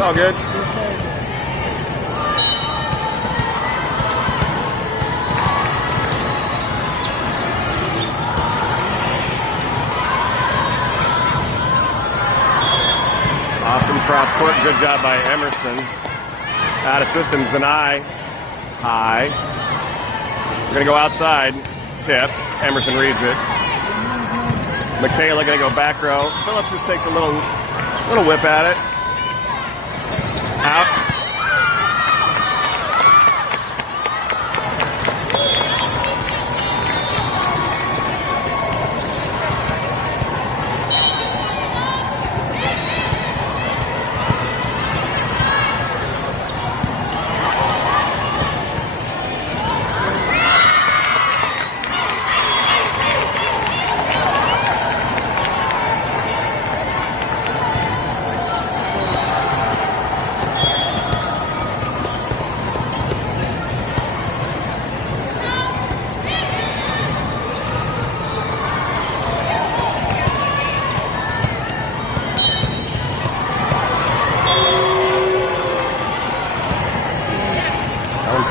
It's all good. Awesome cross court. Good job by Emerson. Out of systems, Zanai. High. We're going to go outside. Tip. Emerson reads it. Michaela going to go back row. Phillips just takes a little whip at it. Out.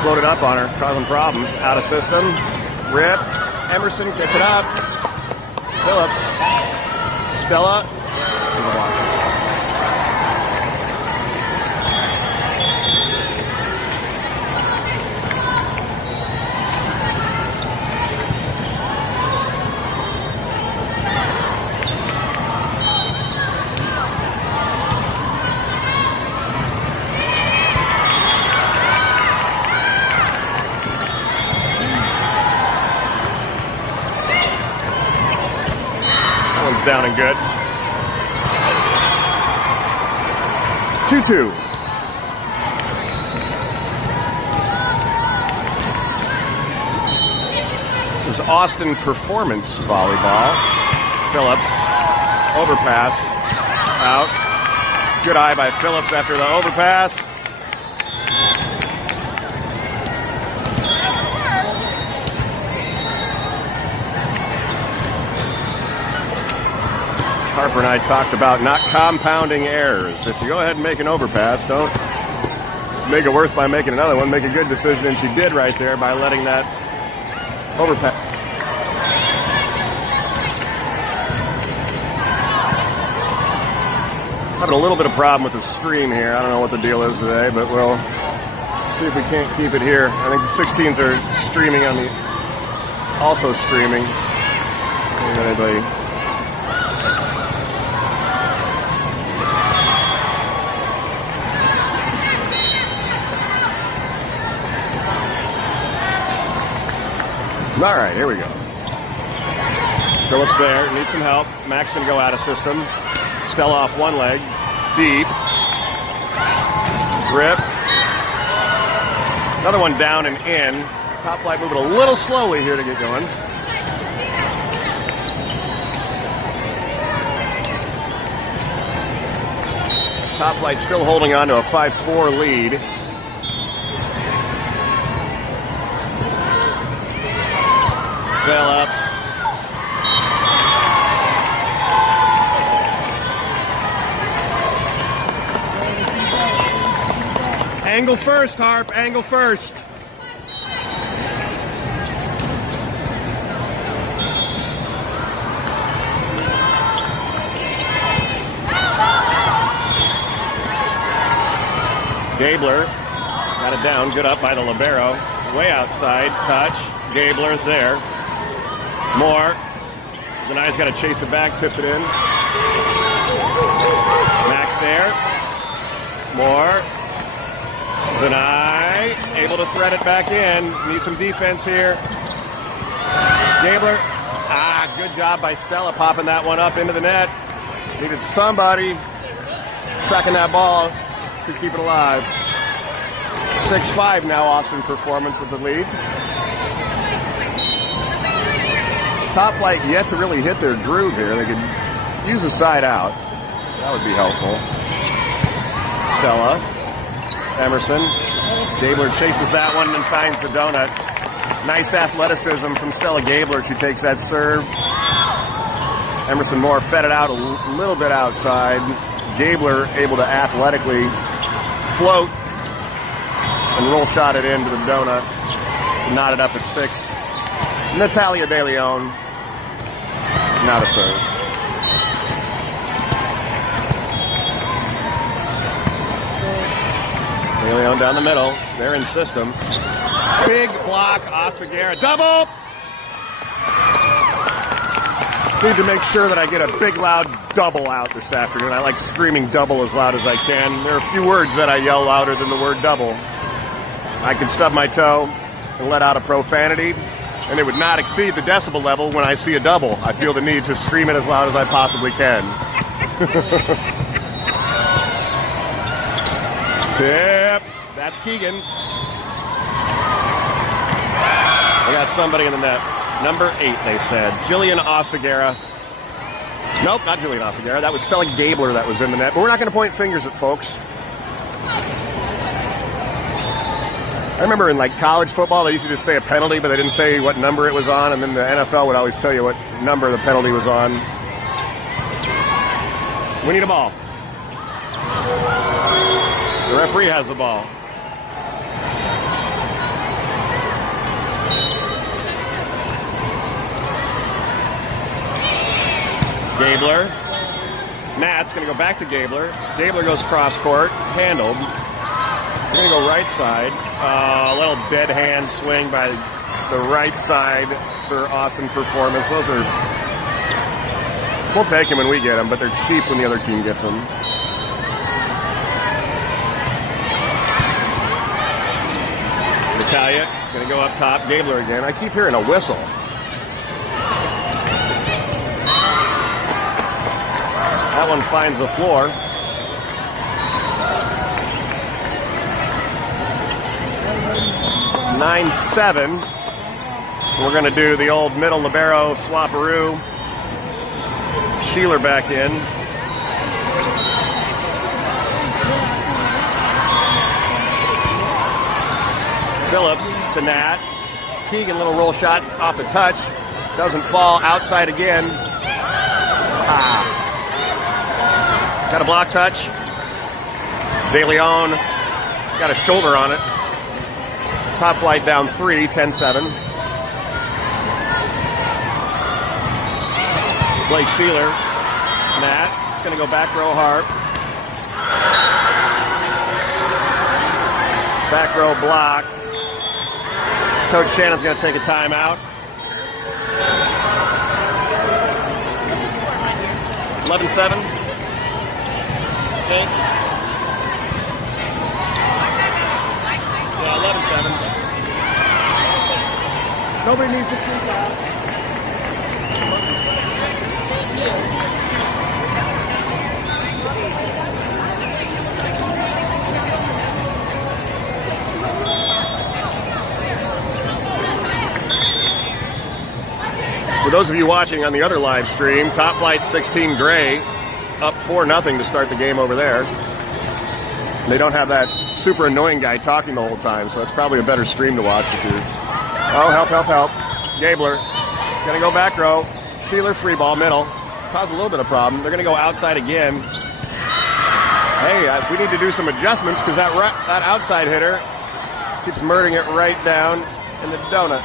Floated up on her, causing problems. Out of system. Rip. Emerson gets it up. Phillips. Stella. Down and good. 2-2. This is Austin Performance Volleyball. Phillips. Overpass. Out. Good eye by Phillips after the overpass. Harper and I talked about not compounding errors. If you go ahead and make an overpass, don't make it worse by making another one. Make a good decision, and she did right there by letting that overpass. Having a little bit of problem with the stream here. I don't know what the deal is today, but we'll see if we can't keep it here. I think the 16s are streaming on the... also streaming. Anybody... All right, here we go. Phillips there, needs some help. Max going to go out of system. Stella off one leg. Deep. Rip. Another one down and in. Top flight moving a little slowly here to get going. Top flight still holding on to a 5-4 lead. Phillips. Angle first, Harp. Angle first. Gabler got it down. Good up by the libero. Way outside. Touch. Gabler's there. More. Zanai's got to chase it back, tips it in. Max there. More. Zanai able to thread it back in. Need some defense here. Gabler. Good job by Stella popping that one up into the net. Needed somebody tracking that ball to keep it alive. 6-5 now, Austin Performance with the lead. Top flight yet to really hit their groove here. They could use a side out. That would be helpful. Stella. Emerson. Gabler chases that one and finds the donut. Nice athleticism from Stella Gabler. She takes that serve. Emerson Moore fed it out a little bit outside. Gabler able to athletically float and roll shot it into the donut. Knot it up at 6. Natalia De Leon. Not a serve. De Leon down the middle. They're in system. Big block. Oseguera. Double. Need to make sure that I get a big, loud double out this afternoon. I like screaming double as loud as I can. There are a few words that I yell louder than the word double. I can stub my toe and let out a profanity, and it would not exceed the decibel level when I see a double. I feel the need to scream it as loud as I possibly can. Tip. That's Keegan. I got somebody in the net. Number 8, they said. Jillian Oseguera. Nope, not Jillian Oseguera. That was Stella Gabler that was in the net. But we're not going to point fingers at folks. I remember in like college football, they used to just say a penalty, but they didn't say what number it was on. And then the NFL would always tell you what number the penalty was on. We need a ball. The referee has the ball. Gabler. Nat's going to go back to Gabler. Gabler goes cross court. Handled. We're going to go right side. A little dead hand swing by the right side for Austin Performance. Those are... We'll take them when we get them, but they're cheap when the other team gets them. Natalia going to go up top. Gabler again. I keep hearing a whistle. That one finds the floor. (9-7). We're going to do the old middle libero swapperoo. Sheeler back in. Phillips to Nat. Keegan, little roll shot off the touch. Doesn't fall. Outside again. Got a block touch. De Leon got a shoulder on it. Top flight down 3, 10-7. Blake Sheeler. Nat. It's going to go back row Harp. Back row blocked. Coach Shannon's going to take a timeout. 11-7. Okay. Yeah, 11-7. Nobody needs to freak out. For those of you watching on the other live stream, Top Flight 16 Gray up 4-0 to start the game over there. They don't have that super annoying guy talking the whole time, so it's probably a better stream to watch if you're... Oh, help. Gabler. Going to go back row. Sheeler free ball, middle. Caused a little bit of problem. They're going to go outside again. Hey, we need to do some adjustments because that outside hitter keeps murdering it right down in the donut.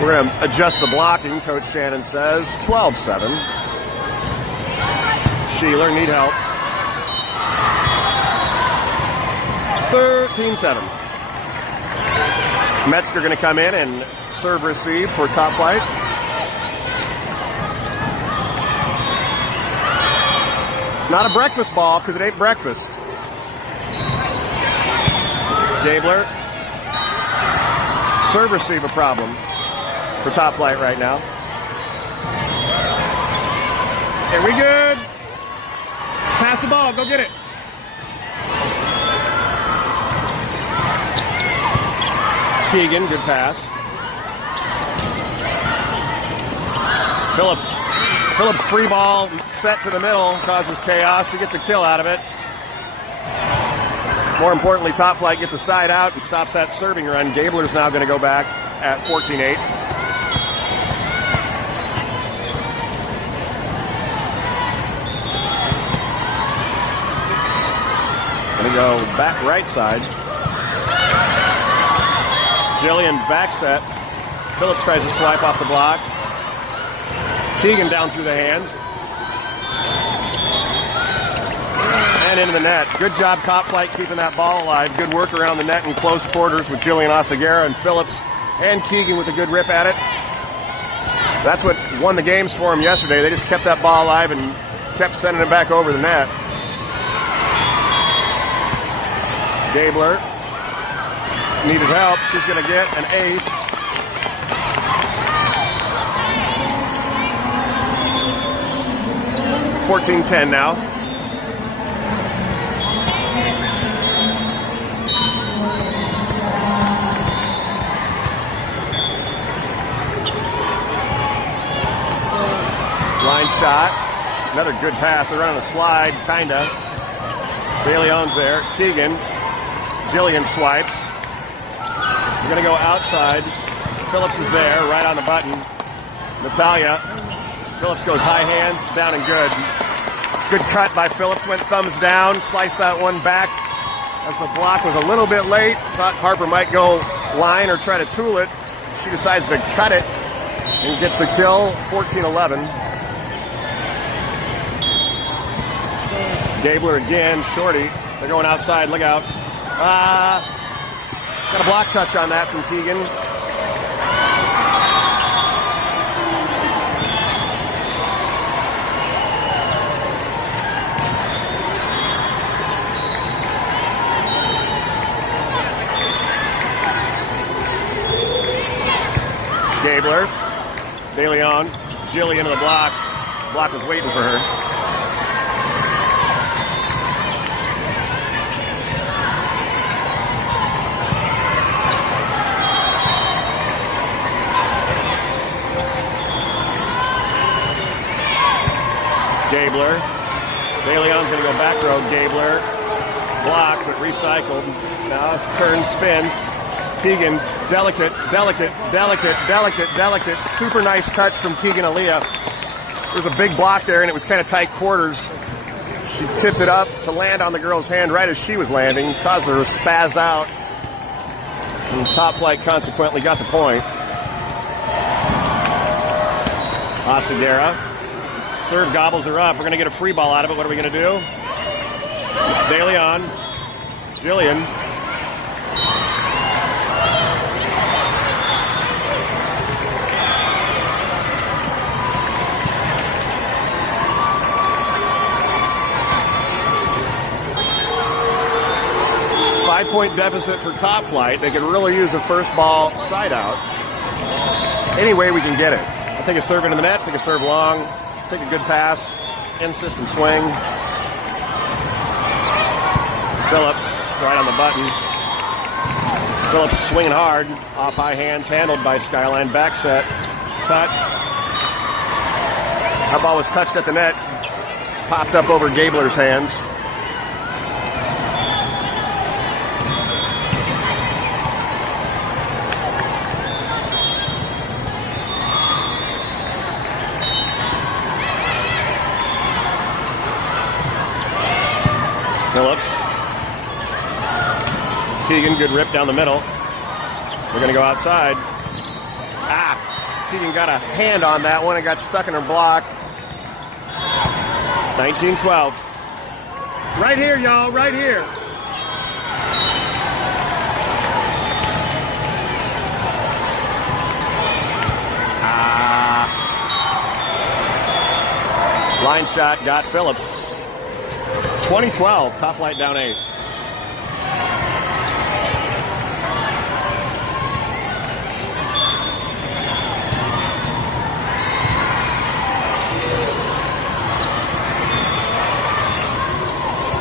We're going to adjust the blocking, Coach Shannon says. 12-7. Sheeler, need help. 13-7. Metzger going to come in and serve receive for Top Flight. It's not a breakfast ball because it ain't breakfast. Gabler. Serve receive a problem for Top Flight right now. Are we good? Pass the ball. Go get it. Keegan, good pass. Phillips free ball set to the middle, causes chaos. He gets a kill out of it. More importantly, Top Flight gets a side out and stops that serving run. Gabler's now going to go back at 14-8. Gonna go back right side. Jillian back set. Phillips tries to swipe off the block. Keegan down through the hands. And into the net. Good job, top flight, keeping that ball alive. Good work around the net in close quarters with Jillian Ostaguera and Phillips and Keegan with a good rip at it. That's what won the games for them yesterday. They just kept that ball alive and kept sending it back over the net. Gabler needed help. She's going to get an ace. (14-10) now. Line shot. Another good pass. They're running a slide, kinda. Bailey owns there. Keegan. Jillian swipes. We're going to go outside. Phillips is there, right on the button. Natalia. Phillips goes high hands, down and good. Good cut by Phillips. Went thumbs down. Sliced that one back as the block was a little bit late. Thought Harper might go line or try to tool it. She decides to cut it and gets the kill. 14-11. Gabler again, shorty. They're going outside. Look out. Got a block touch on that from Keegan. Gabler. De Leon. Jilly into the block. Block was waiting for her. Gabler. De Leon's going to go back row. Gabler. Blocked, but recycled. Now turns, spins. Keegan, delicate. Super nice touch from Keegan Aaliyah. There was a big block there, and it was kind of tight quarters. She tipped it up to land on the girl's hand right as she was landing, caused her to spaz out. And top flight consequently got the point. Ostaguera. Serve gobbles her up. We're going to get a free ball out of it. What are we going to do? De Leon. Jillian. Five-point deficit for top flight. They could really use a first ball side out. Any way we can get it. I'll take a serve into the net, take a serve long. Take a good pass, in-system swing. Phillips, right on the button. Phillips swinging hard, off high hands, handled by Skyline. Back set, touch. That ball was touched at the net, popped up over Gabler's hands. Phillips. Keegan, good rip down the middle. We're going to go outside. Keegan got a hand on that one and got stuck in her block. 19-12. Right here, y'all, right here. Line shot got Phillips. 20-12, top flight down 8.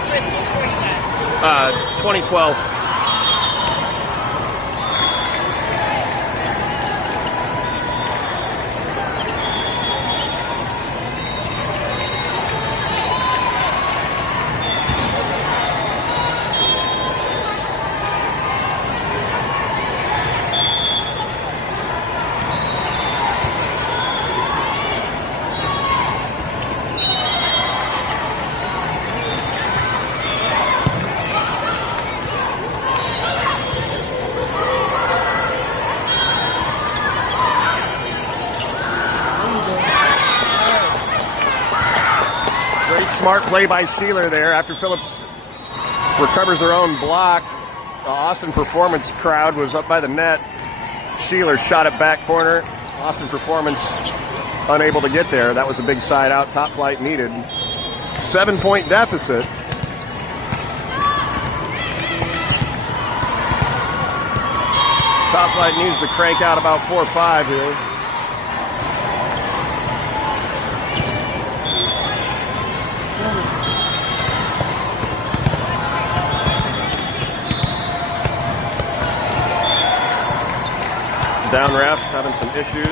Chris, what score is that? 2012. Smart play by Sheeler there after Phillips recovers her own block. The Austin Performance crowd was up by the net. Sheeler shot it back corner. Austin Performance unable to get there. That was a big side out. Top Flight needed. 7-point deficit. Top Flight needs to crank out about 4 or 5 here. Down ref having some issues.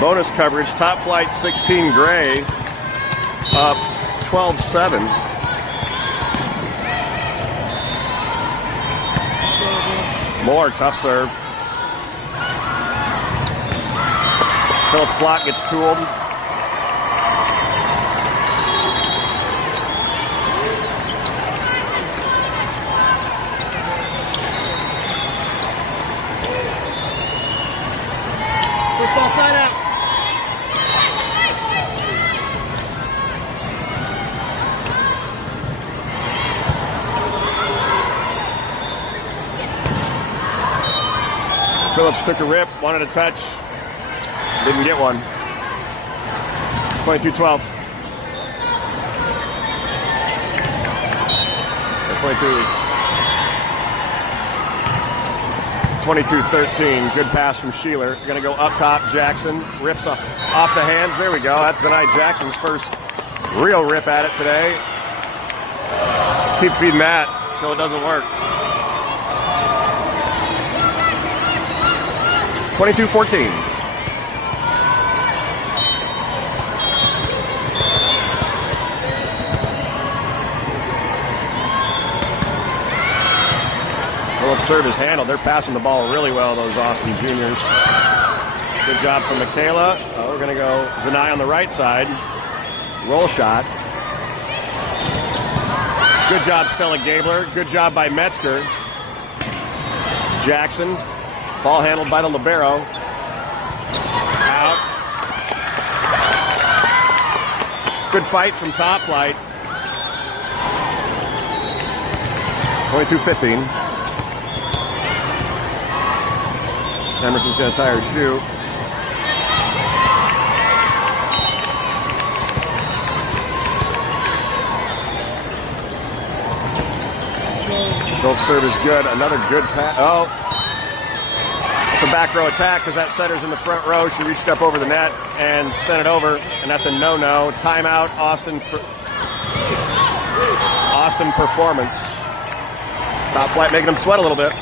Bonus coverage, Top Flight 16 Gray up 12-7. More tough serve. Phillips' block gets tooled. First ball side out. Phillips took a rip, wanted a touch. Didn't get one. 22-12. 22-13. Good pass from Sheeler. Going to go up top. Jackson rips off the hands. There we go. That's Zanai Jackson's first real rip at it today. Let's keep feeding that until it doesn't work. 22-14. Phillips' serve is handled. They're passing the ball really well, those Austin juniors. Good job from Michaela. We're going to go Zanai on the right side. Roll shot. Good job, Stella Gabler. Good job by Metzger. Jackson. Ball handled by the libero. Out. Good fight from Top Flight. 22-15. Emerson's going to tie her shoe. Phillips' serve is good. Another good pass. Oh. It's a back row attack because that setter's in the front row. She reached up over the net and sent it over, and that's a no-no. Timeout, Austin Performance. Top Flight making them sweat a little bit.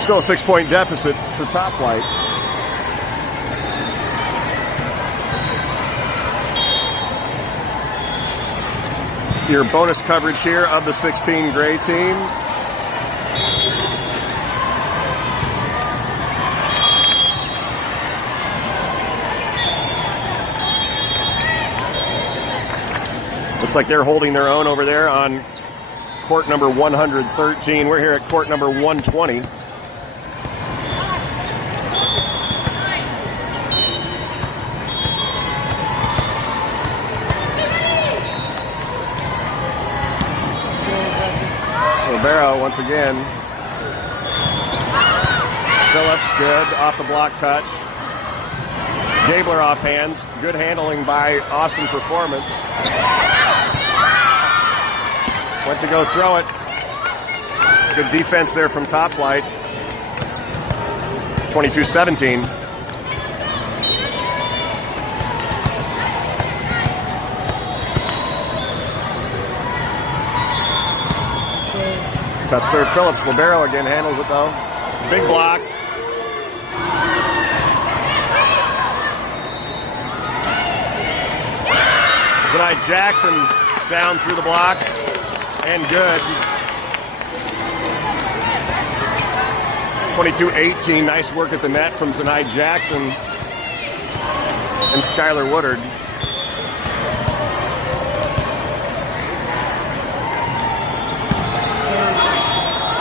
Still a 6-point deficit for Top Flight. Your bonus coverage here of the 16 Gray team. Looks like they're holding their own over there on court number 113. We're here at court number 120. Libero once again. Phillips, good. Off the block touch. Gabler off hands. Good handling by Austin Performance. Went to go throw it. Good defense there from Top Flight. 22-17. Tough serve Phillips. Libero again handles it though. Big block. Tonight Jackson down through the block and good. 22-18. Nice work at the net from Zanai Jackson. and Skylar Woodard.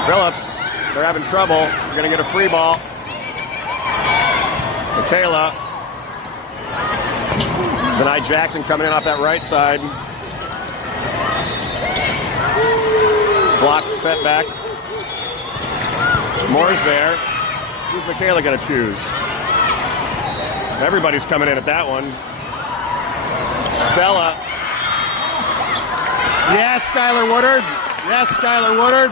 Phillips, they're having trouble. They're going to get a free ball. Michaela. Denai Jackson coming in off that right side. Blocks setback. Moore's there. Who's Michaela going to choose? Everybody's coming in at that one. Stella. Yes, Skylar Woodard. Yes, Skylar Woodard.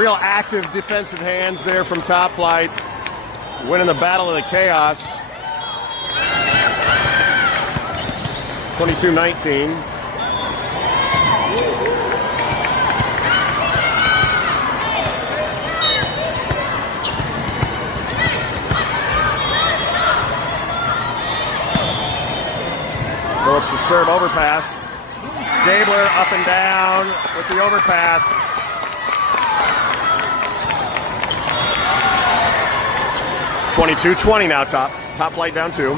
Real active defensive hands there from Top Flight. Winning the battle of the chaos. 22-19. Phillips to serve overpass. Gabler up and down with the overpass. (22-20) now. Top Flight down 2.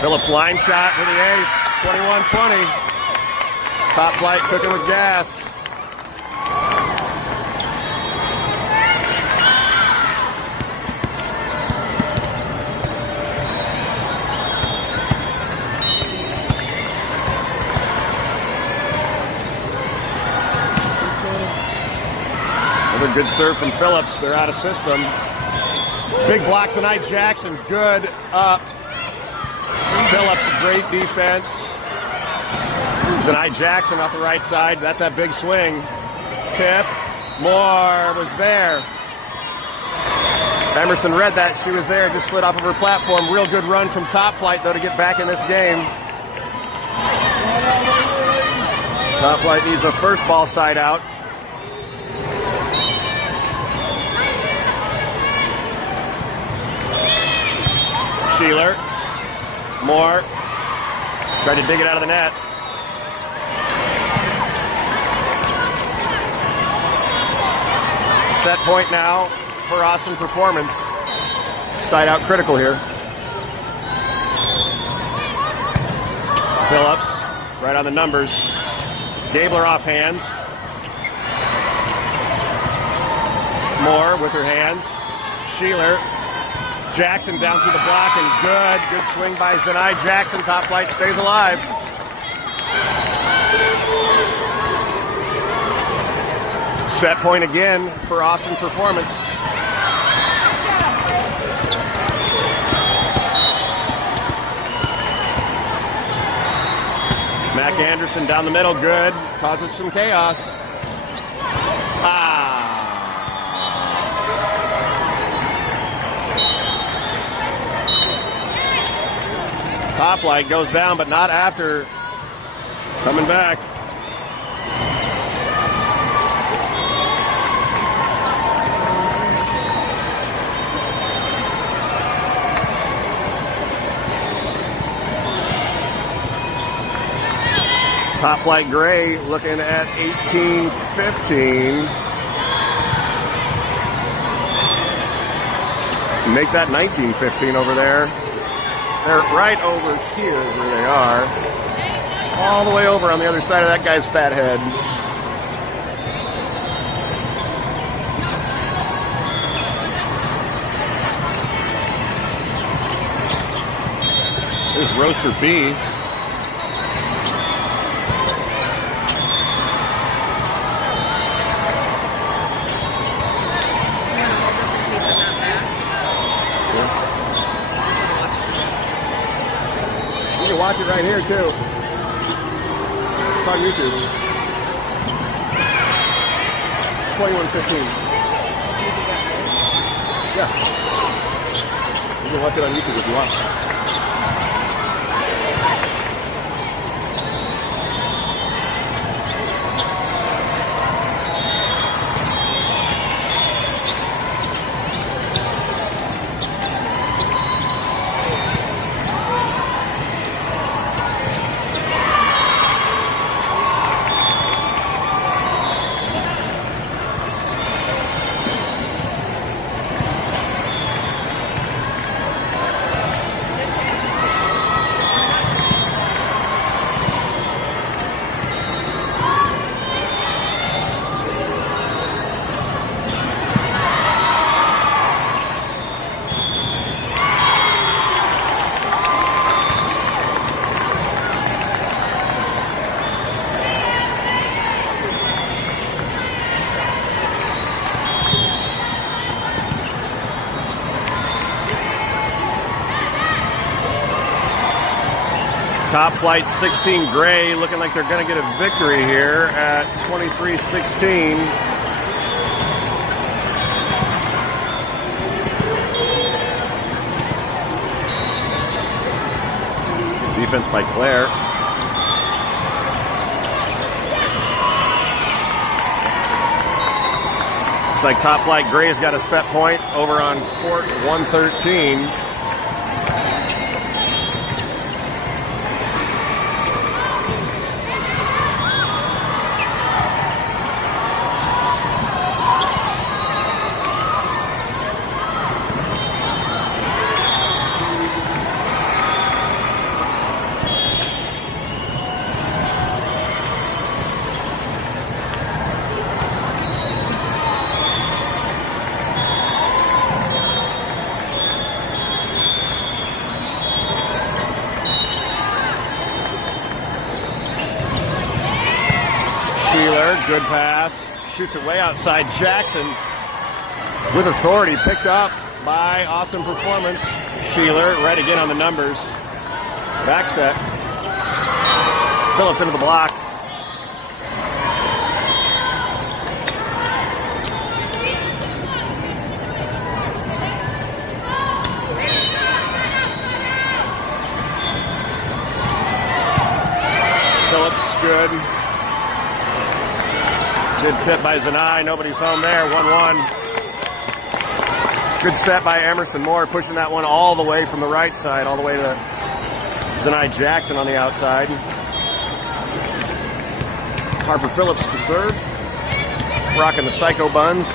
Phillips line shot with the ace. 21-20. Top Flight cooking with gas. Another good serve from Phillips. They're out of system. Big block tonight. Jackson, good up. Phillips, great defense. Denai Jackson off the right side. That's that big swing. Tip. Moore was there. Emerson read that. She was there. Just slid off of her platform. Real good run from Top Flight, though, to get back in this game. Top Flight needs a first ball side out. Sheeler. Moore. Tried to dig it out of the net. Set point now for Austin Performance. Side out critical here. Phillips, right on the numbers. Gabler off hands. Moore with her hands. Sheeler. Jackson down through the block and good. Good swing by Denai Jackson. Top Flight stays alive. Set point again for Austin Performance. Mac Anderson down the middle, good. Causes some chaos. Top Flight goes down, but not after. Coming back. Top Flight Gray looking at 18-15. Make that 19-15 over there. They're right over here where they are. All the way over on the other side of that guy's fat head. There's Roaster B. Watch it right here, too. It's on YouTube. 21-15. Yeah. You can watch it on YouTube if you want. Top Flight 16 Gray looking like they're going to get a victory here at 23-16. Defense by Claire. It's like Top Flight Gray's got a set point over on court 113. Good pass. Shoots it way outside. Jackson with authority. Picked up by Austin Performance. Sheeler right again on the numbers. Back set. Phillips into the block. Phillips good. Good tip by Zanai. Nobody's home there. 1-1. Good set by Emerson Moore, pushing that one all the way from the right side, all the way to Zanai Jackson on the outside. Harper Phillips to serve. Rocking the Psycho Buns.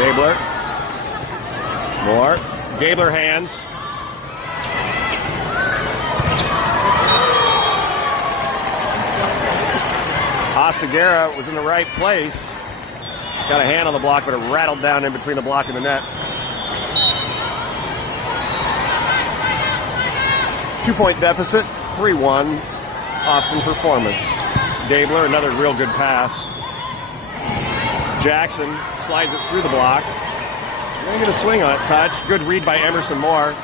Gabler. More. Gabler hands. Oseguera was in the right place. Got a hand on the block, but it rattled down in between the block and the net. 2-point deficit. 3-1. Austin Performance. Gabler, another real good pass. Jackson slides it through the block. Gonna get a swing on it. Touch. Good read by Emerson Moore.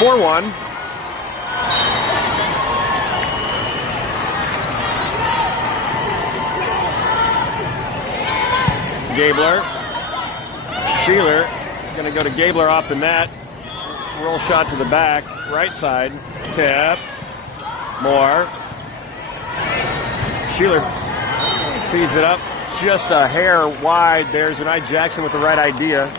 (4-1). Gabler. Sheeler going to go to Gabler off the net. Roll shot to the back. Right side. Tip. Moore. Sheeler feeds it up just a hair wide. There's Zanai Jackson with the right idea.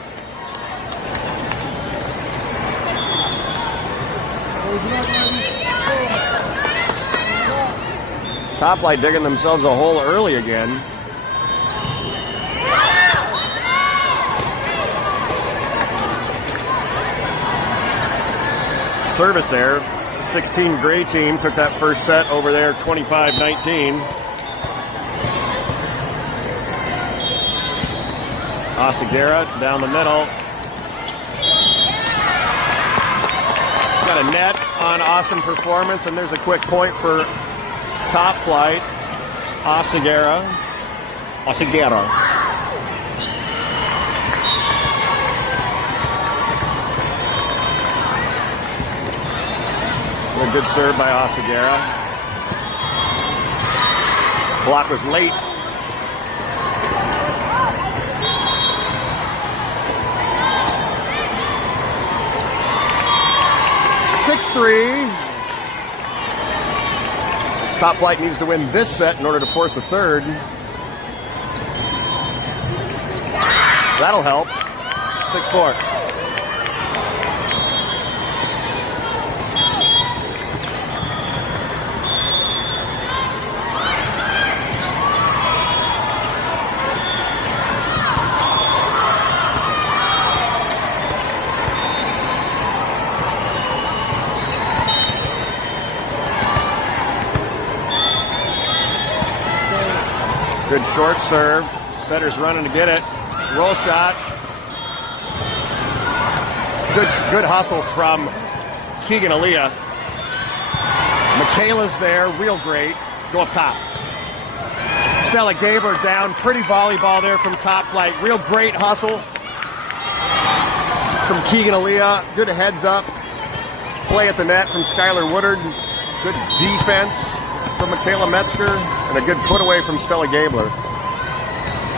Top Flight digging themselves a hole early again. Service there. The 16 Gray team took that first set over there 25-19. Oseguera down the middle. Got a net on Austin Performance, and there's a quick point for Top Flight. Oseguera. A good serve by Oseguera. Block was late. (6-3). Top Flight needs to win this set in order to force a third. That'll help. 6-4. Good short serve. Setter's running to get it. Roll shot. Good hustle from Keegan Aaliyah. Michaela's there, real great. Go up top. Stella Gabler down. Pretty volleyball there from top flight. Real great hustle from Keegan Aaliyah. Good heads up. Play at the net from Skylar Woodard. Good defense from Michaela Metzger. And a good put away from Stella Gabler.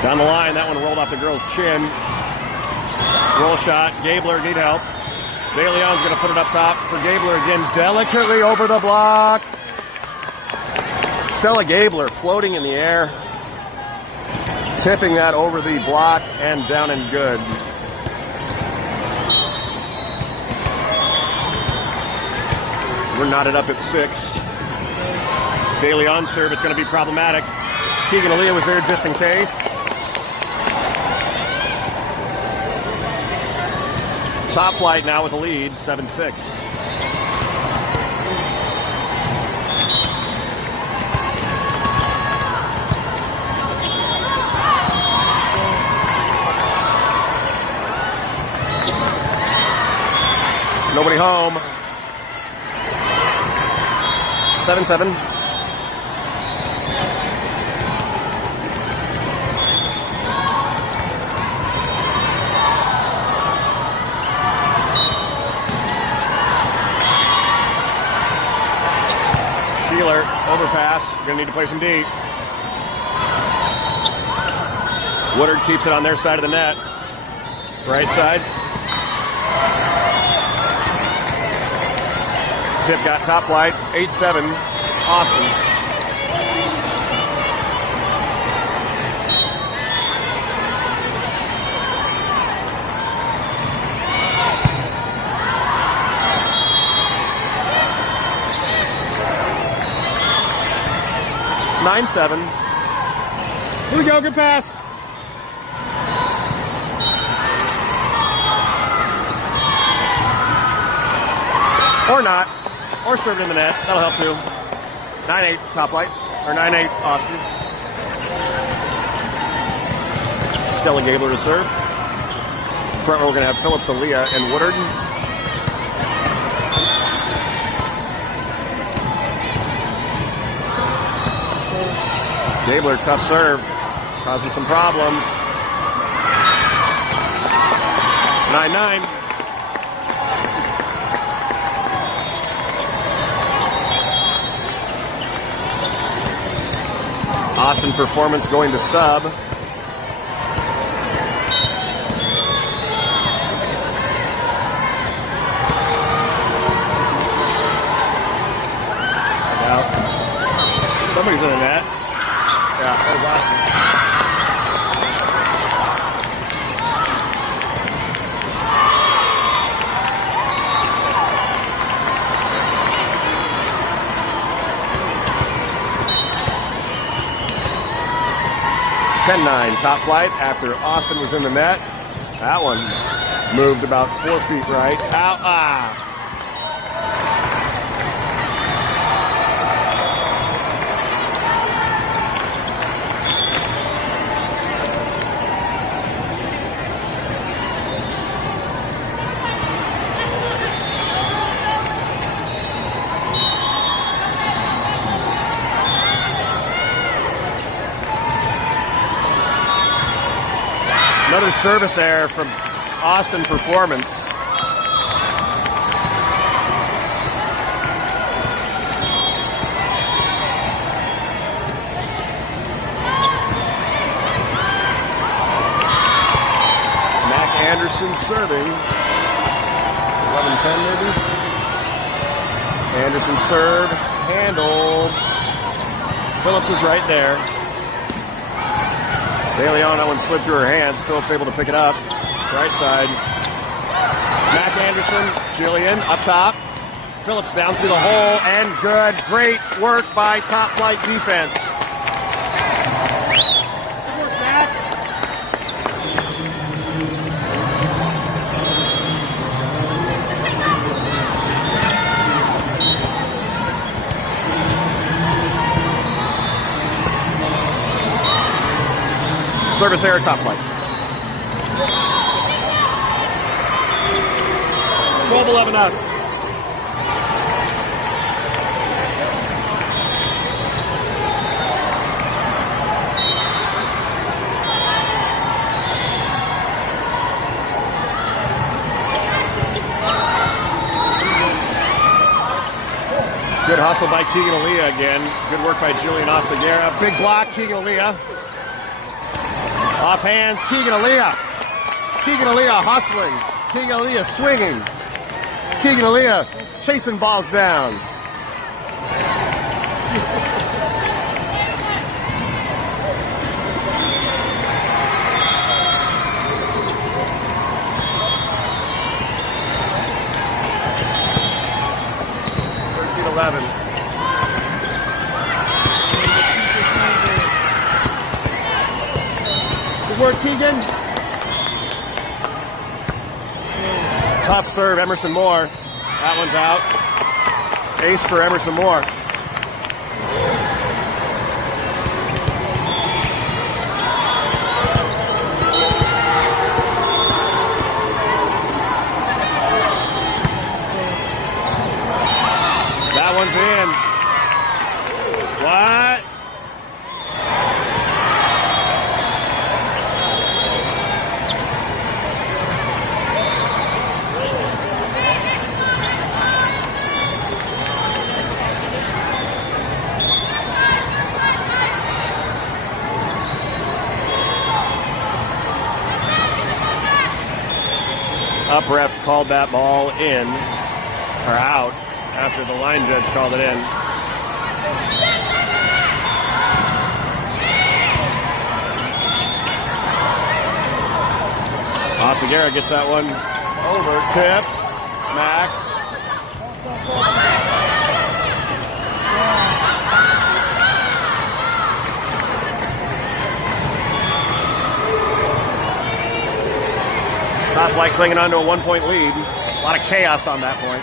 Down the line, that one rolled off the girl's chin. Roll shot. Gabler need help. De Leon's going to put it up top for Gabler again. Delicately over the block. Stella Gabler floating in the air. Tipping that over the block and down and good. We're knotted up at 6. De Leon's serve, it's going to be problematic. Keegan Aaliyah was there just in case. Top flight now with a lead, 7-6. Nobody home. 7-7. Sheeler, overpass. You're going to need to play some D. Woodard keeps it on their side of the net. Right side. Tip got top flight. 8-7. Austin. Nine, 7. Here we go, good pass. Or not. Or served in the net. That'll help too. 9-8 top light. Or 9-8 Austin. Stella Gabler to serve. Front row we're going to have Phillips, Aaliyah, and Woodard. Gabler, tough serve. Causing some problems. 9-9. Austin performance going to sub. Somebody's in the net. Yeah, that was Austin. Top flight after Austin was in the net. That one moved about 4 feet right. Out. Another service error from Austin Performance. Mac Anderson serving. 11-10 maybe. Anderson serve. Handle. Phillips is right there. De Leon, that one slid through her hands. Phillips able to pick it up. Right side. Mac Anderson, Jillian up top. Phillips down through the hole and good. Great work by top flight defense. Good work, Mac. Service error, top flight. 12-11 us. Good hustle by Keegan Aaliyah again. Good work by Julian Oseguera. Big block, Keegan Aaliyah. Off hands, Keegan Aaliyah. Keegan Aaliyah hustling. Keegan Aaliyah swinging. Keegan Aaliyah chasing balls down. Good work, Keegan. Tough serve, Emerson Moore. That one's out. Ace for Emerson Moore. That one's in. What? Up ref called that ball in, or out, after the line judge called it in. Oseguera gets that one over. Tip. Mac. Top flight clinging on to a 1-point lead. A lot of chaos on that point.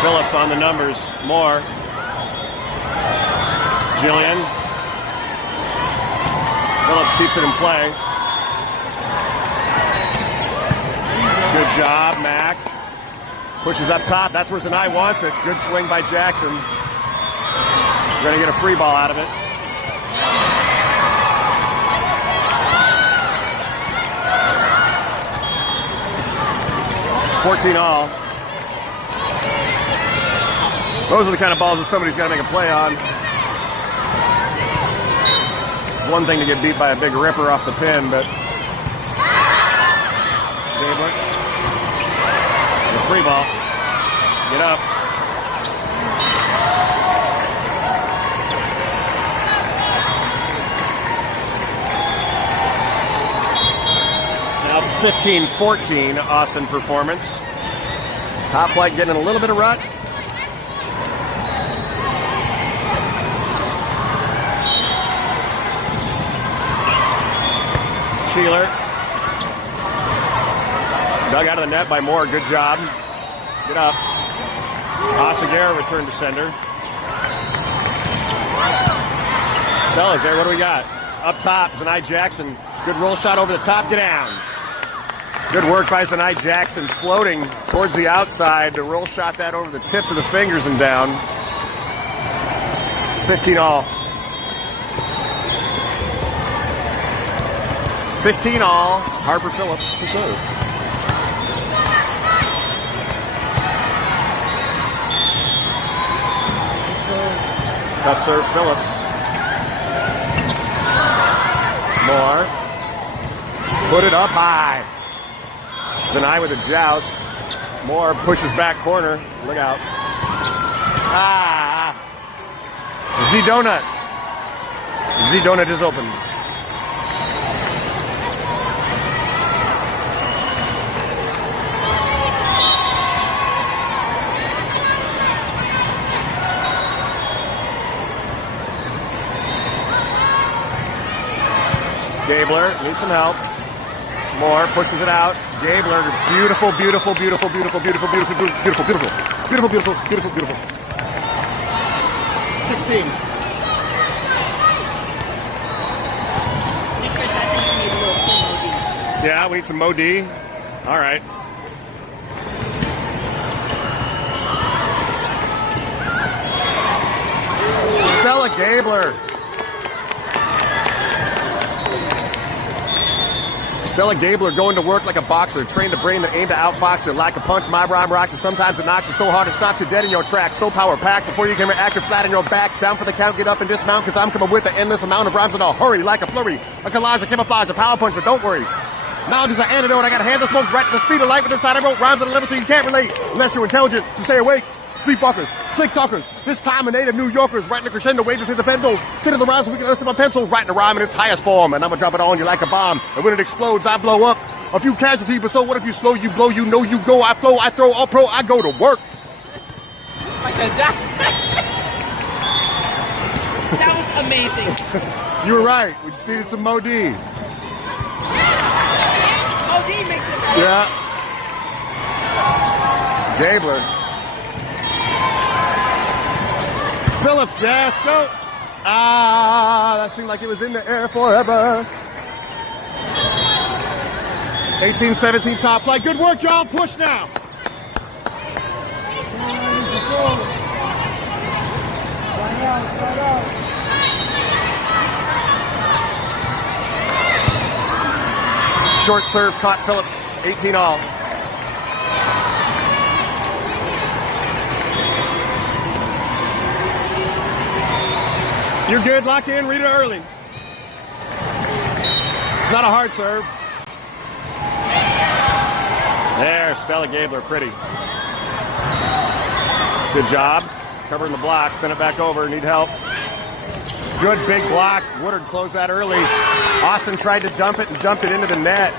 Phillips on the numbers. Moore. Jillian. Phillips keeps it in play. Good job, Mac. Pushes up top. That's where Zanai wants it. Good swing by Jackson. We're going to get a free ball out of it. $14-all. Those are the kind of balls that somebody's got to make a play on. It's one thing to get beat by a big ripper off the pin, but Gabler. The free ball. Get up. Now 15-14 Austin performance. Top flight getting a little bit of rut. Sheeler. Dug out of the net by Moore. Good job. Get up. Oseguera returned to sender. Stella's there. What do we got? Up top, Zanai Jackson. Good roll shot over the top. Get down. Good work by Zanai Jackson, floating towards the outside to roll shot that over the tips of the fingers and down. 15-all. 15-all. Harper Phillips to serve. Tough serve, Phillips. Moore. Put it up high. Zanai with a joust. Moore pushes back corner. Look out. Z-Donut. Z-Donut is open. Gabler needs some help. Moore pushes it out. Gabler is beautiful, beautiful, beautiful, beautiful, beautiful, beautiful, beautiful, beautiful, beautiful, beautiful, beautiful, beautiful, beautiful. 16. Yeah, we need some Mo D. All right. Stella Gabler. Stella Gabler going to work like a boxer, trained to brain that aim to outfox it. Like a punch, my rhyme rocks, and sometimes it knocks it so hard it stops you dead in your tracks. So power-packed, before you can react, you're flat on your back. Down for the count, get up and dismount, because I'm coming with an endless amount of rhymes in a hurry. Like a flurry, a collage, a camouflage, a power punch, but don't worry. Knowledge is an antidote. I got hands that smoke right at the speed of light, but inside I wrote rhymes at a level so you can't relate. Unless you're intelligent, so stay awake. Sleepwalkers, slick talkers, this time a native New Yorkers, writing a crescendo, waves in the pendulum. Sit in the rhyme so we can listen to my pencil, writing a rhyme in its highest form, and I'm gonna drop it on you like a bomb. And when it explodes, I blow up. A few casualties, but so what if you slow, you blow, you know you go, I flow, I throw, all pro, I go to work. Like a doctor. That was amazing. You were right. We just needed some Mo D. OD makes it better. Yeah. Gabler. Phillips, yes, go. Ah, that seemed like it was in the air forever. 18-17 top flight. Good work, y'all. Push now. Short serve caught Phillips. 18 all. You're good. Lock in. Read it early. It's not a hard serve. There, Stella Gabler, pretty. Good job. Covering the block. Send it back over. Need help. Good big block. Woodard closed that early. Austin tried to dump it and dumped it into the net.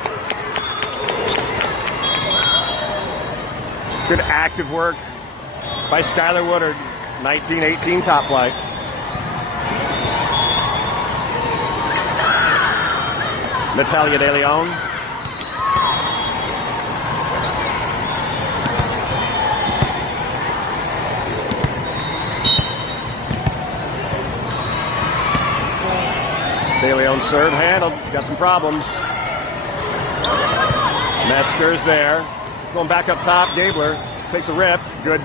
Good active work by Skylar Woodard. 19-18 top flight. Natalia De Leon. De Leon serve handled. Got some problems. Metzger's there. Going back up top. Gabler takes a rip. Good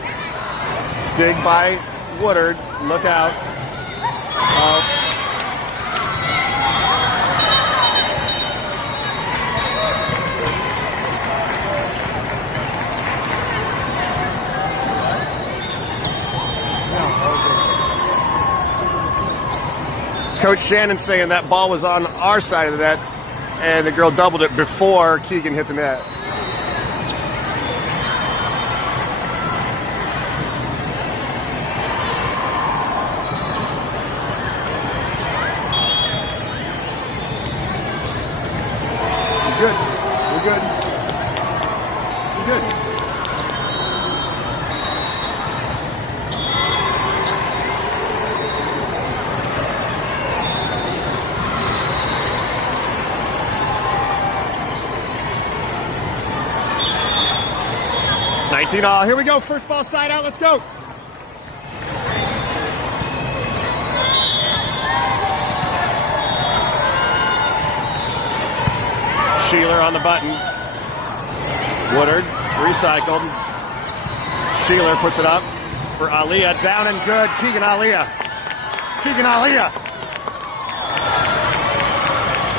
dig by Woodard. Look out. Coach Shannon saying that ball was on our side of the net, and the girl doubled it before Keegan hit the net. You're good. You're good. You're good. 19 all. Here we go. First ball side out. Let's go. Sheeler on the button. Woodard recycled. Sheeler puts it up for Aliyah. Down and good. Keegan Aliyah. Keegan Aliyah.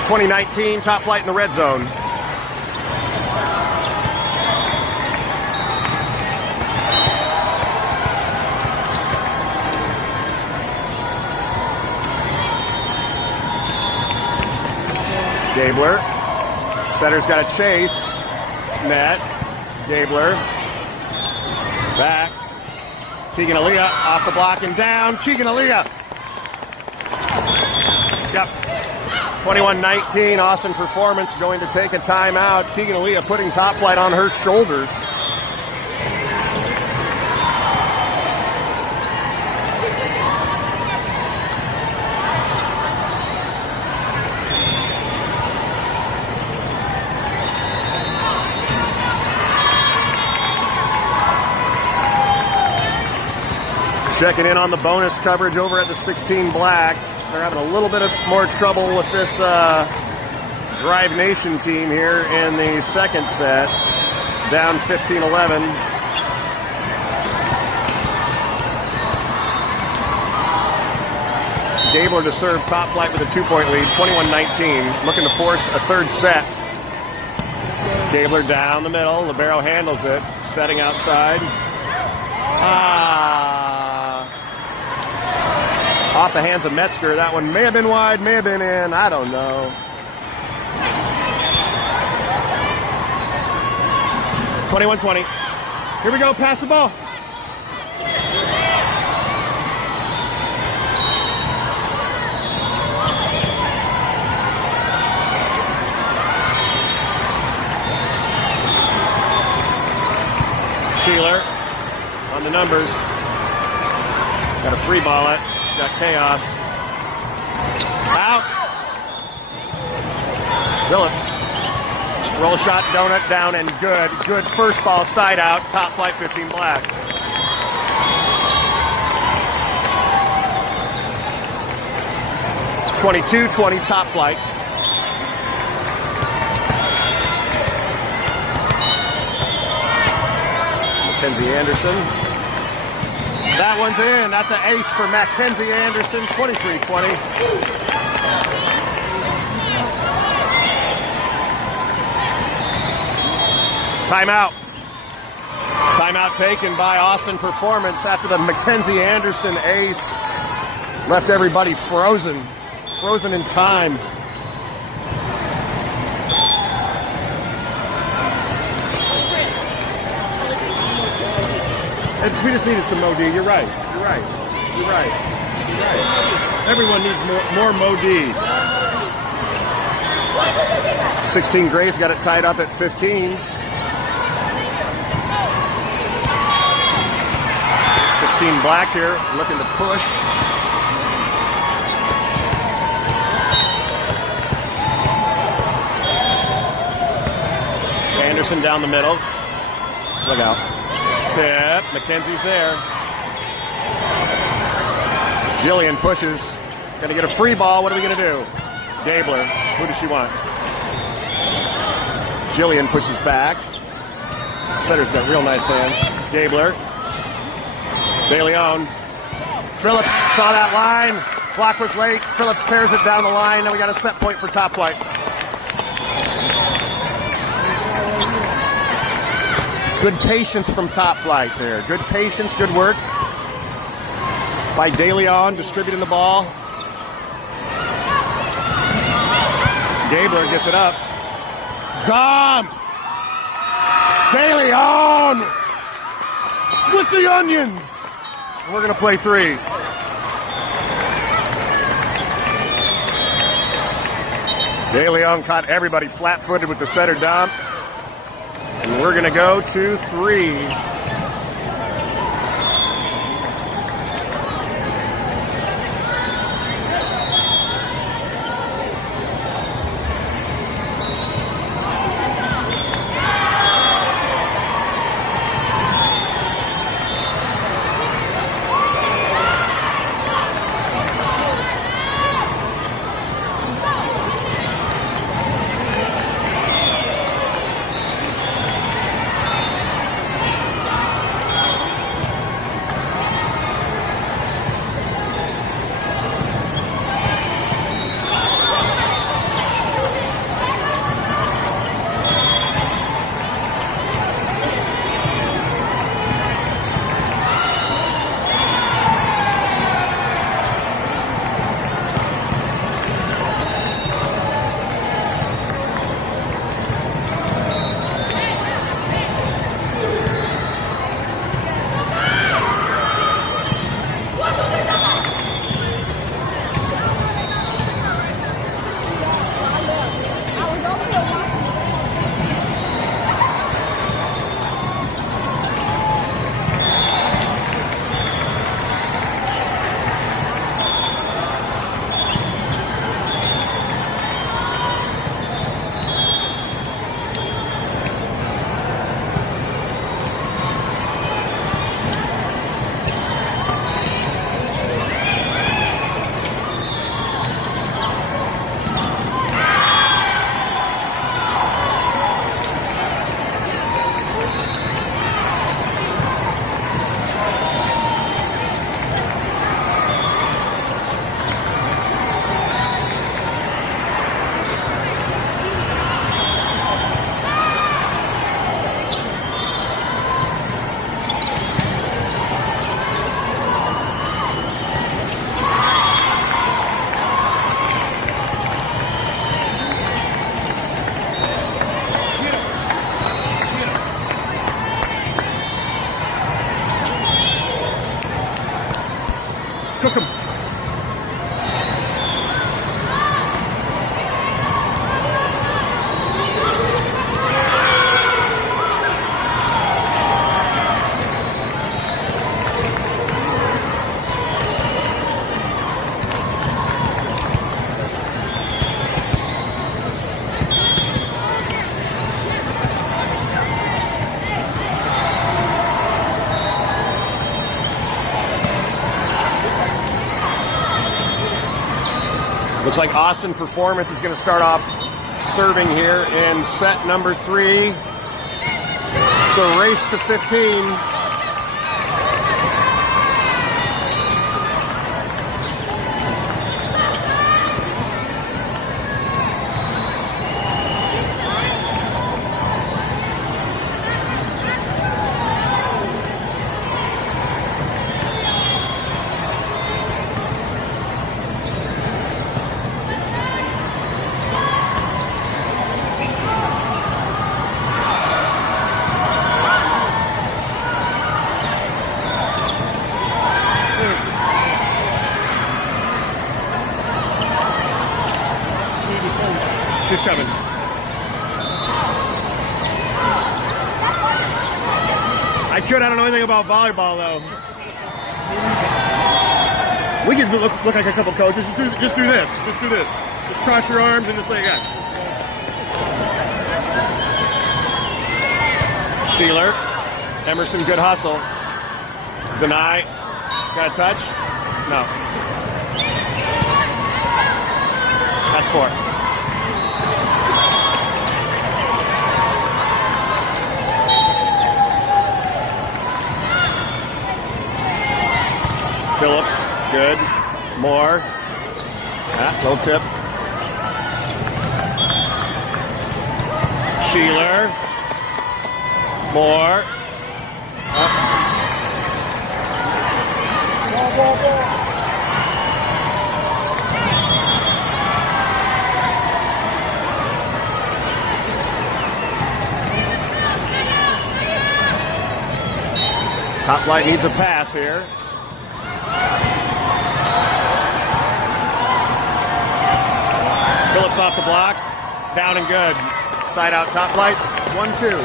2019 top flight in the red zone. Gabler. Setter's got a chase. Net. Gabler. Back. Keegan Aliyah off the block and down. Keegan Aliyah. Yep. 21-19. Awesome performance. Going to take a timeout. Keegan Aliyah putting top flight on her shoulders. Checking in on the bonus coverage over at the 16 black. They're having a little bit of more trouble with this Drive Nation team here in the second set. Down 15-11. Gabler to serve Top Flight with a 2-point lead, 21-19. Looking to force a third set. Gabler down the middle. Libero handles it. Setting outside. Off the hands of Metzger. That one may have been wide, may have been in. I don't know. 21-20. Here we go. Pass the ball. Sheeler on the numbers. Got a free ball it. Got chaos. Out. Phillips. Roll shot, donut down and good. Good first ball side out. Top Flight 15 black. (22-20) Top Flight. Mackenzie Anderson. That one's in. That's an ace for Mackenzie Anderson. 23-20. Timeout. Timeout taken by Austin Performance after the Mackenzie Anderson ace. Left everybody frozen. Frozen in time. We just needed some Mo D. You're right. You're right. You're right. You're right. Everyone needs more Mo D. 16 Gray's got it tied up at 15s. 15 black here, looking to push. Anderson down the middle. Look out. Tip. Mackenzie's there. Jillian pushes. Gonna get a free ball. What are we gonna do? Gabler. Who does she want? Jillian pushes back. Setter's got real nice hands. Gabler. De Leon. Phillips saw that line. Clock was late. Phillips tears it down the line. Then we got a set point for Top Flight. Good patience from Top Flight there. Good patience, good work by De Leon distributing the ball. Gabler gets it up. Dump! De Leon with the onions. We're going to play three. De Leon caught everybody flat-footed with the setter dump. And we're going to go to three. Looks like Austin Performance is going to start off serving here in set number 3. So race to 15. She's coming. I don't know anything about volleyball, though. We could look like a couple coaches. Just do this. Just do this. Just cross your arms and just like that. Sheeler. Emerson, good hustle. Zanai. Got a touch? No. That's 4. Phillips, good. More. Low tip. Sheeler. More. Top flight needs a pass here. Phillips off the block, down and good. Side out, top flight, 1-2.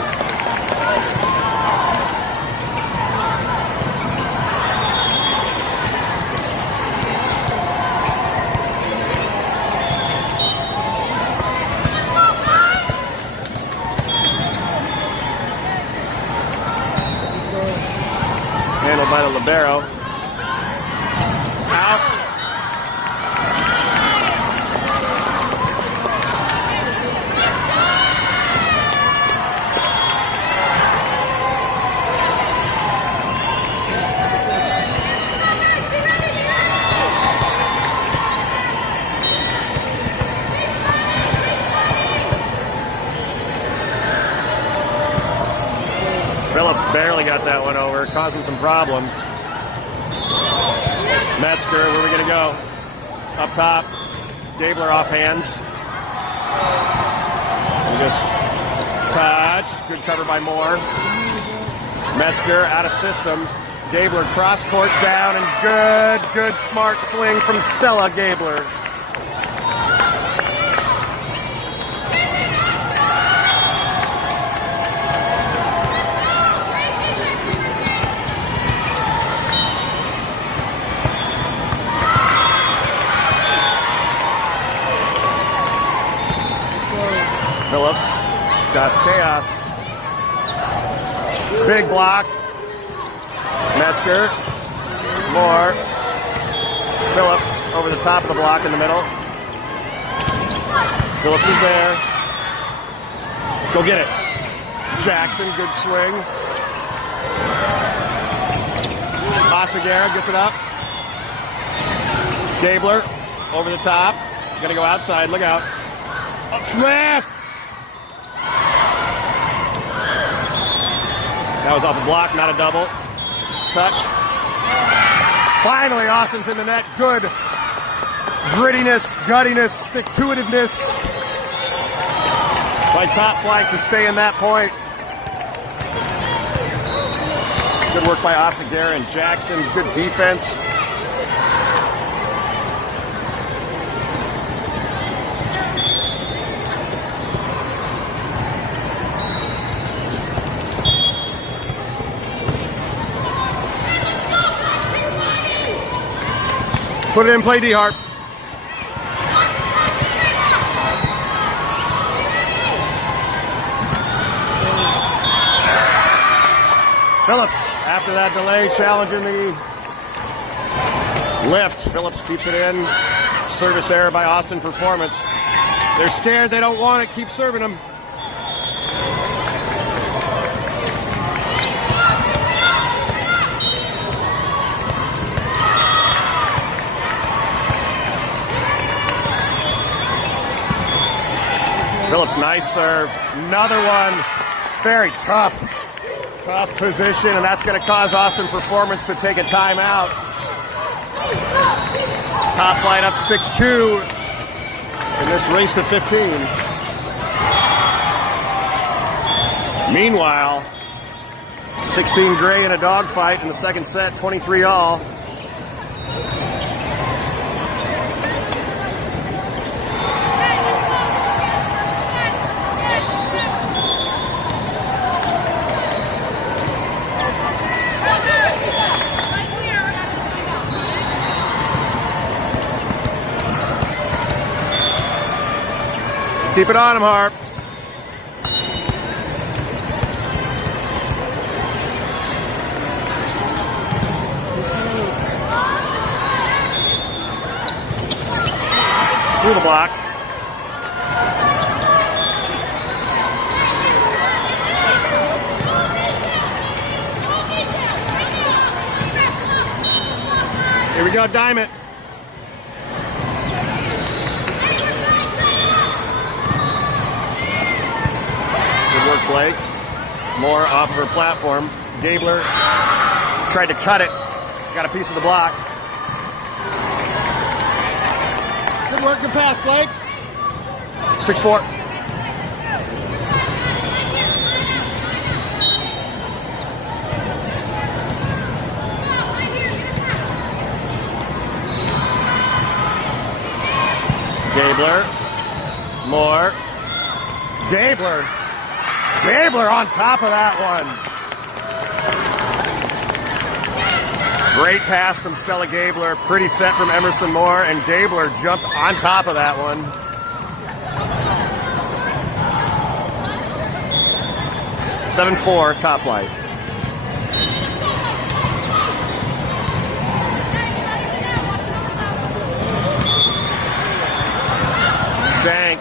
Handled by the libero. Out. Phillips barely got that one over, causing some problems. Metzger, where are we going to go? Up top. Gabler off hands. And just touch. Good cover by Moore. Metzger out of system. Gabler cross court down and good smart swing from Stella Gabler. Phillips, Das Chaos. Big block. Metzger. Moore. Phillips over the top of the block in the middle. Phillips is there. Go get it. Jackson, good swing. Asagara gets it up. Gabler over the top. Gonna go outside. Look out. Up left. That was off the block, not a double. Touch. Finally, Austin's in the net. Good grittiness, guttiness, stick-to-itiveness by top flight to stay in that point. Good work by Asagara and Jackson. Good defense. Put it in play, D-Harp. Phillips, after that delay, challenging the lift. Phillips keeps it in. service error by Austin Performance. They're scared. They don't want it. Keep serving them. Phillips, nice serve. Another one. Very tough position, and that's going to cause Austin Performance to take a timeout. Top flight up 6-2 in this race to 15. Meanwhile, 16 Gray in a dogfight in the second set, 23 all. Keep it on him, Harp. Through the block. Here we go, Diamond. Work Blake. Moore off of her platform. Gabler tried to cut it. Got a piece of the block. Good work, good pass, Blake. 6-4. Gabler. Moore. Gabler on top of that one. Great pass from Stella Gabler. Pretty set from Emerson Moore, and Gabler jumped on top of that one. (7-4) top flight. Shank.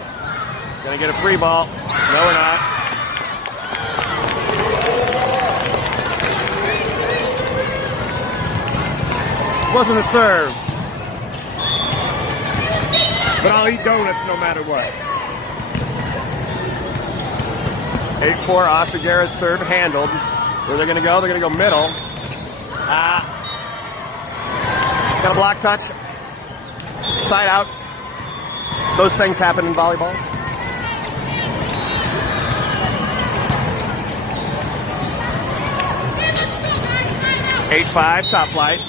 Gonna get a free ball. No, we're not. Wasn't a serve. But I'll eat donuts no matter what. 8-4, Osagara's serve handled. Where they're going to go? They're going to go middle. Got a block touch. Side out. Those things happen in volleyball. (8-5) top flight.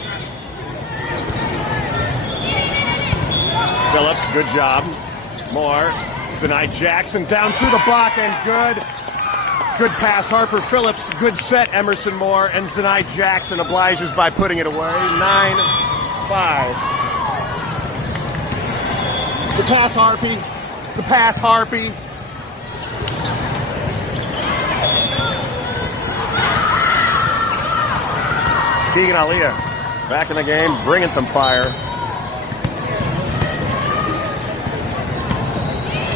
Phillips, good job. Moore. Zanai Jackson down through the block, and good pass. Harper Phillips, good set. Emerson Moore, and Zanai Jackson obliges by putting it away. 9-5. The pass, Harpy. The pass, Harpy. Keegan Aliyah back in the game, bringing some fire.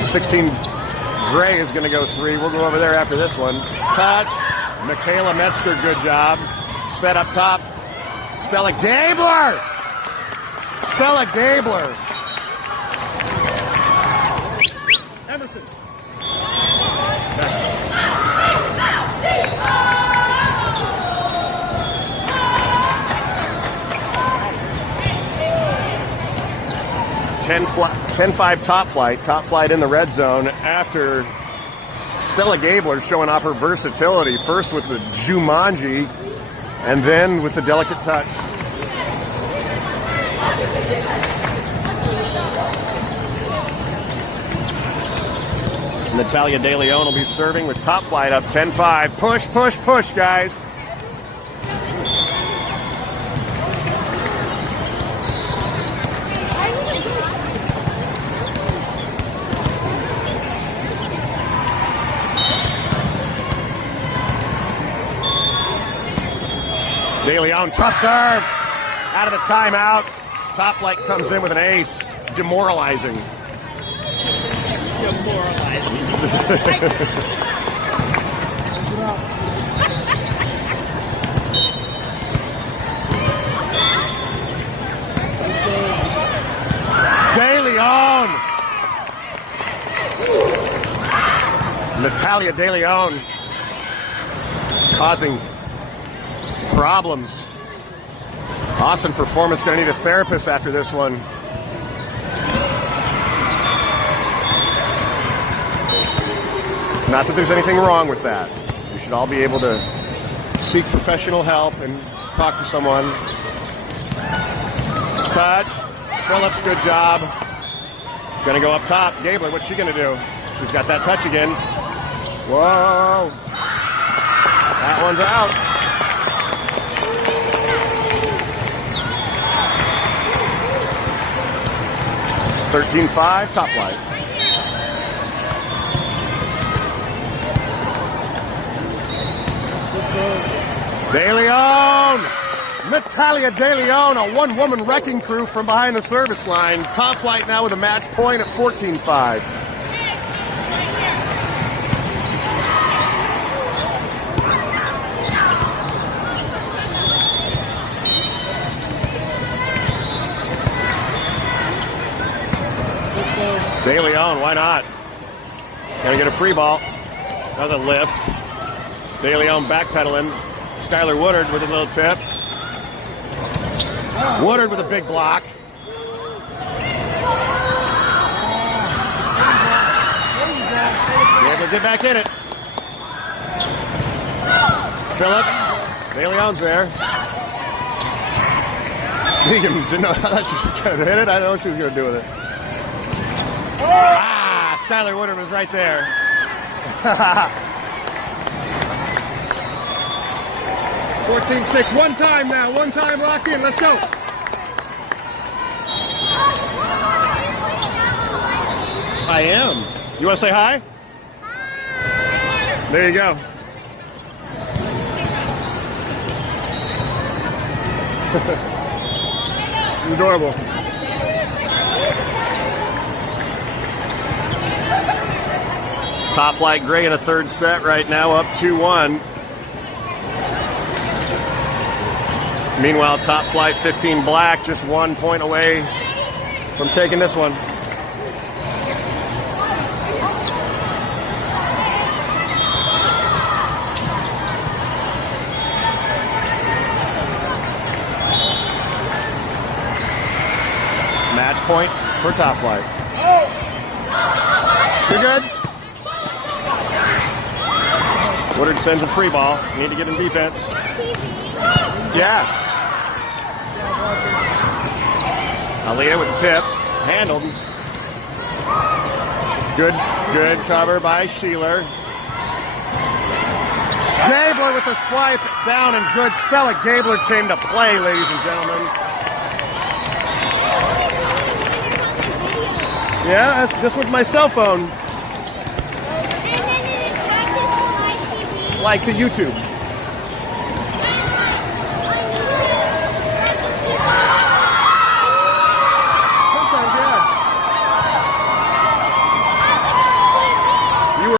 16 Gray is going to go 3. We'll go over there after this one. Touch. Michaela Metzger, good job. Set up top. Stella Gabler. Stella Gabler. Emerson. 10-5 top flight in the red zone after Stella Gabler showing off her versatility, first with the Jumanji and then with the delicate touch. Natalia De Leon will be serving with top flight up 10-5. Push, push, push, guys. De Leon, tough serve. Out of the timeout. Top flight comes in with an ace. demoralizing. Demoralizing. De Leon. Natalia De Leon causing problems. Awesome performance. Going to need a therapist after this one. Not that there's anything wrong with that. You should all be able to seek professional help and talk to someone. Touch. Phillips, good job. Gonna go up top. Gabler, what's she gonna do? She's got that touch again. Whoa. That one's out. (13-5), top flight. De Leon! Natalia De Leon, a one-woman wrecking crew from behind the service line. Top flight now with a match point at 14-5. De Leon, why not? Gonna get a free ball. Another lift. De Leon backpedaling. Skylar Woodard with a little tip. Woodard with a big block. Able to get back in it. Phillips. De Leon's there. Deegan didn't know. I thought she was going to hit it. I didn't know what she was going to do with it. Ah, Skylar Woodard was right there. 14-6. One time now. One time lock in. Let's go. I am. You want to say hi? Hi. There you go. Adorable. Top flight gray in a third set right now, up 2-1. Meanwhile, top flight 15 black, just 1 point away from taking this one. Match point for top flight. You're good. Woodard sends a free ball. Need to get in defense. Yeah. Aaliyah with the tip. Handled. Good cover by Sheeler. Gabler with the swipe down and good. Stella Gabler came to play, ladies and gentlemen. Yeah, just with my cell phone. Like to YouTube.